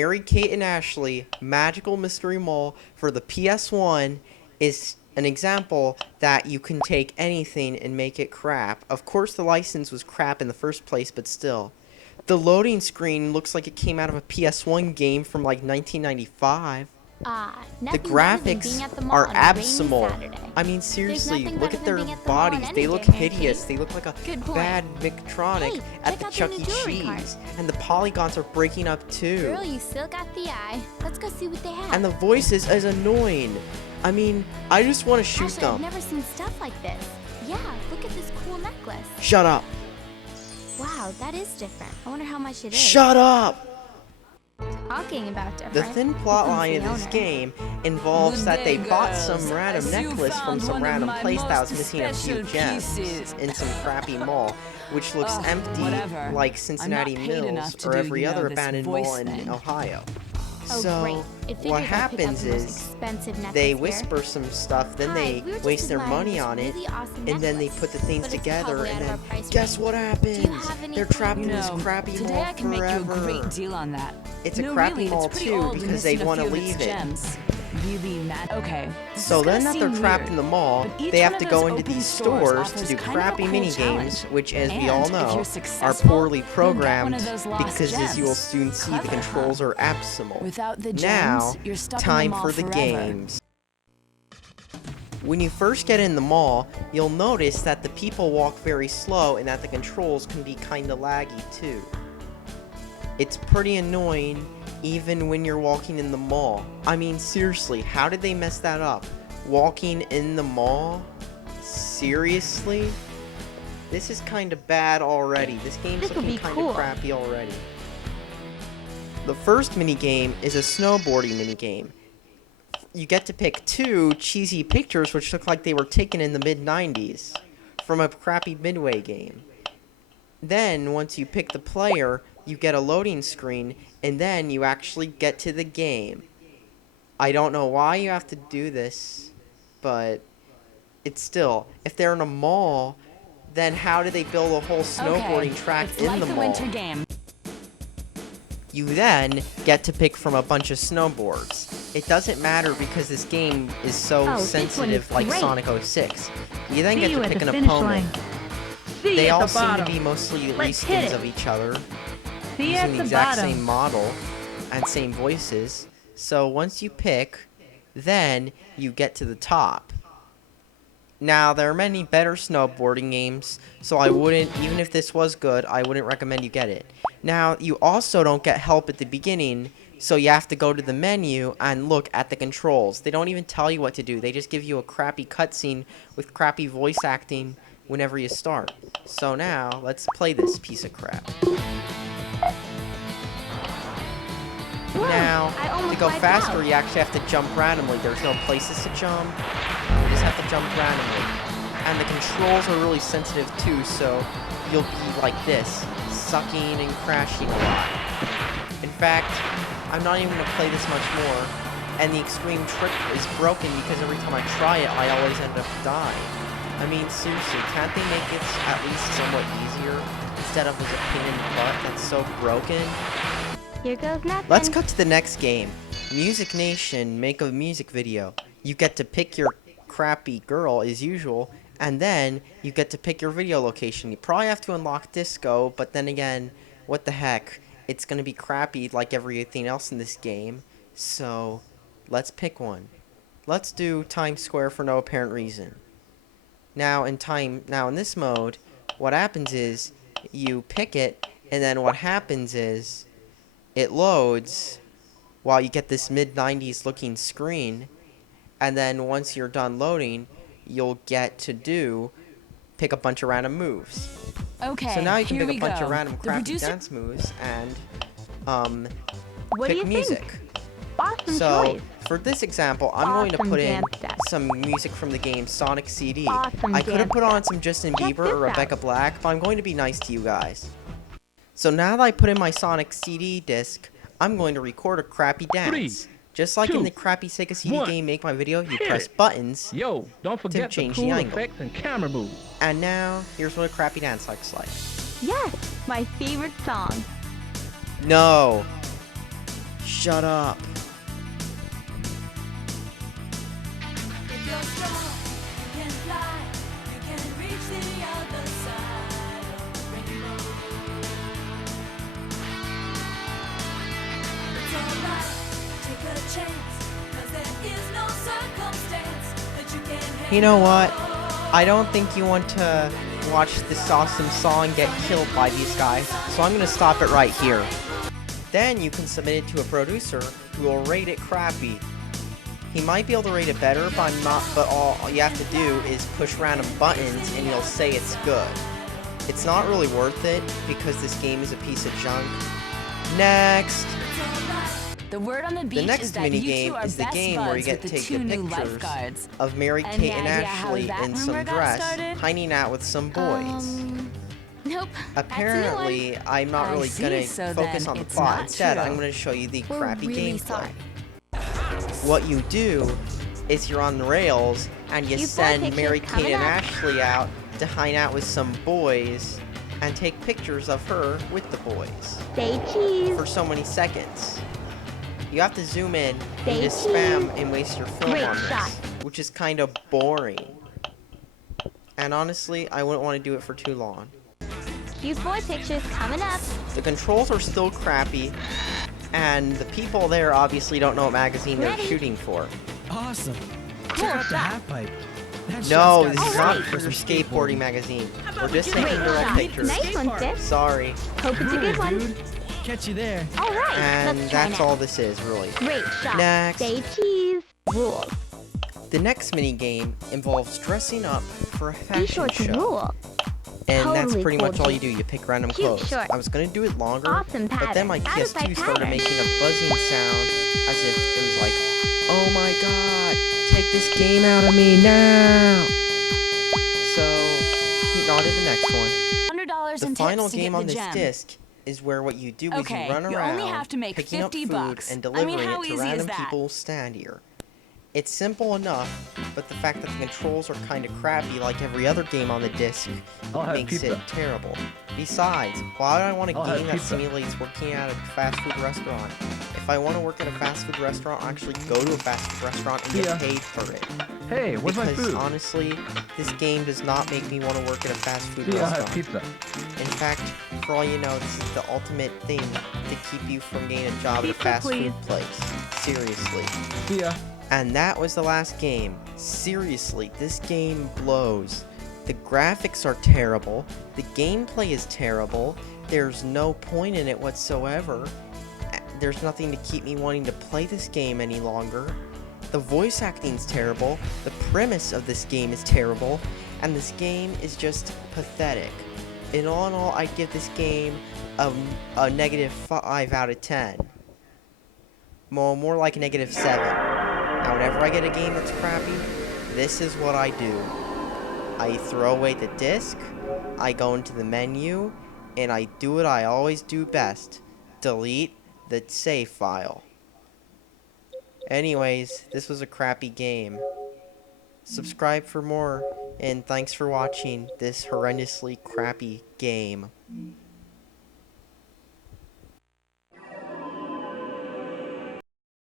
Mary-Kate and Ashley Magical Mystery Mall for the PS1 is an example that you can take anything and make it crap. Of course, the license was crap in the first place, but still. The loading screen looks like it came out of a PS1 game from like 1995. The graphics are abysmal. I mean, seriously, look at their bodies. They look hideous. They look like a bad Mechtronic at the Chuck E. Cheese. And the polygons are breaking up too. Girl, you still got the eye. Let's go see what they have. And the voices is annoying. I mean, I just want to shoot Ashley, them. I've never seen stuff like this. Yeah, look at this cool necklace. Shut up. Wow, that is different. I wonder how much it is. Shut up. Talking about different. The thin plot line of this game involves that they bought some random necklace from some random place that was missing a few gems in some crappy mall, which looks empty like Cincinnati Mills or every other abandoned mall in Ohio. So what happens is they whisper some stuff, then they waste their money on it, and then they put the things together, and then guess what happens? They're trapped in this crappy mall forever. It's a crappy mall too because they want to leave it. So then that they're trapped in the mall, they have to go into these stores to do crappy mini-games, which as we all know, are poorly programmed because as you will soon see, the controls are abysmal. Now, time for the games. When you first get in the mall, you'll notice that the people walk very slow and that the controls can be kinda laggy too. It's pretty annoying even when you're walking in the mall. I mean, seriously, how did they mess that up? Walking in the mall? Seriously? This is kinda bad already. This game's looking kinda crappy already. The first minigame is a snowboarding minigame. You get to pick two cheesy pictures which look like they were taken in the mid-90s from a crappy Midway game. Then, once you pick the player, you get a loading screen, and then you actually get to the game. I don't know why you have to do this, but it's still, if they're in a mall, then how do they build a whole snowboarding track in the mall? You then get to pick from a bunch of snowboards. It doesn't matter because this game is so sensitive like Sonic 06. You then get to pick an opponent. They all seem to be mostly reskins of each other, using the exact same model and same voices. So once you pick, then you get to the top. Now, there are many better snowboarding games, so I wouldn't, even if this was good, I wouldn't recommend you get it. Now, you also don't get help at the beginning, so you have to go to the menu and look at the controls. They don't even tell you what to do. They just give you a crappy cutscene with crappy voice acting whenever you start. So now, let's play this piece of crap. Now, to go faster, you actually have to jump randomly. There's no places to jump. You just have to jump randomly. And the controls are really sensitive too, so you'll be like this, sucking and crashing a lot. In fact, I'm not even going to play this much more. And the extreme trick is broken because every time I try it, I always end up dying. I mean, seriously, can't they make it at least somewhat easier instead of as a pain in the butt that's so broken? Here goes nothing. Let's cut to the next game. Music Nation, make a music video. You get to pick your crappy girl as usual, and then you get to pick your video location. You probably have to unlock disco, but then again, what the heck? It's gonna be crappy like everything else in this game. So, let's pick one. Let's do Times Square for no apparent reason. Now in this mode, what happens is you pick it, and then what happens is it loads while you get this mid-90s looking screen, and then once you're done loading, you'll get to pick a bunch of random moves. Okay, so now you can here pick a bunch go. of random crappy dance moves and pick music. Awesome So choice. for this example, I'm going to Awesome put in dance step. some music from the game Sonic CD. Awesome I could have dance put on step. some Justin Check Bieber this or Rebecca out. Black, but I'm going to be nice to you guys. So now that I put in my Sonic CD disc, I'm going to record a crappy dance. Just like in 2, the crappy Sega CD 1. game Make My Video, you Hit press it. buttons, Yo, don't forget the change the cool angle. effects and camera moves. and now here's what a crappy dance looks like. Yes, my favorite song. No! Shut up. If you're strong, you can fly. You can reach the other side of the rainbow. It's alright, take a chance, 'cause there is no circumstance that you can't handle. You know what? I don't think you want to watch this awesome song get killed by these guys, so I'm gonna stop it right here. Then you can submit it to a producer who will rate it crappy. He might be able to rate it better, but all you have to do is push random buttons and he'll say it's good. It's not really worth it because this game is a piece of junk. Next! The word on the beach The next is that mini you game two are is the best game where you buds get with to the take two the new pictures lifeguards. of Mary Any Kate and idea how Ashley that in some rumor got dress, started? hanging out with some boys. Nope. Apparently, I'm not I really see, gonna so focus then on the it's plot. not Instead, true. I'm gonna show you the We're crappy really gameplay. sorry. What you do is you're on the rails and you Cute boy send pictures Mary Kate coming and up. Ashley out to hang out with some boys and take pictures of her with the boys Say cheese. for so many seconds. You have to zoom in and Say just spam cheese. and waste your film Great on this, shot. which is kind of boring. And honestly, I wouldn't want to do it for too long. Cute boy pictures coming up. The controls are still crappy, and the people there obviously don't know what magazine they're Ready? shooting for. Awesome. Cool Check out the shot. half pipe. That No, shot's this got is me not hyped for some skateboarding magazine. We're just taking Great direct shot. pictures. Nice one, sis. Sorry. Hope it's a good one. Dude, catch you there. All right, And let's try that's now. all this is, really. Great shot. Next. Say cheese. Rules. The next mini game involves dressing up for a Be fashion sure to show. rule. And that's Totally pretty cool, much all you Jake. do. You pick random Cute clothes. shorts. I was gonna do it longer, Awesome but then my pattern. Out of PS2 my started pattern. making a buzzing sound as if it was like, oh my god, take this game out of me now! So, on to the next one. $100 The in final tips to game get on the this gem. disc is where what you do is Okay, you run you around only have to make picking up 50 food bucks. and I mean, delivering how it to easy is random that? people who stand here. It's simple enough, but the fact that the controls are kind of crappy like every other game on the disc I'll have makes it pizza. terrible. Besides, why would I want a I'll have game that pizza. simulates working at a fast food restaurant? If I want to work at a fast food restaurant, I'll actually go to a fast food restaurant and Yeah. get paid for it. Hey, where's my Because food? honestly, this game does not make me want to work at a fast food Yeah, I'll restaurant. have pizza. In fact, for all you know, this is the ultimate thing to keep you from getting a job at a Pizza, fast please. food place. Seriously. See ya. And that was the last game. Seriously, this game blows. The graphics are terrible. The gameplay is terrible. There's no point in it whatsoever. There's nothing to keep me wanting to play this game any longer. The voice acting's terrible. The premise of this game is terrible. And this game is just pathetic. In all, I'd give this game a negative 5 out of 10. More like a negative 7. Now, whenever I get a game that's crappy, this is what I do. I throw away the disc, I go into the menu, and I do what I always do best. Delete the save file. Anyways, this was a crappy game. Subscribe for more, and thanks for watching this horrendously crappy game.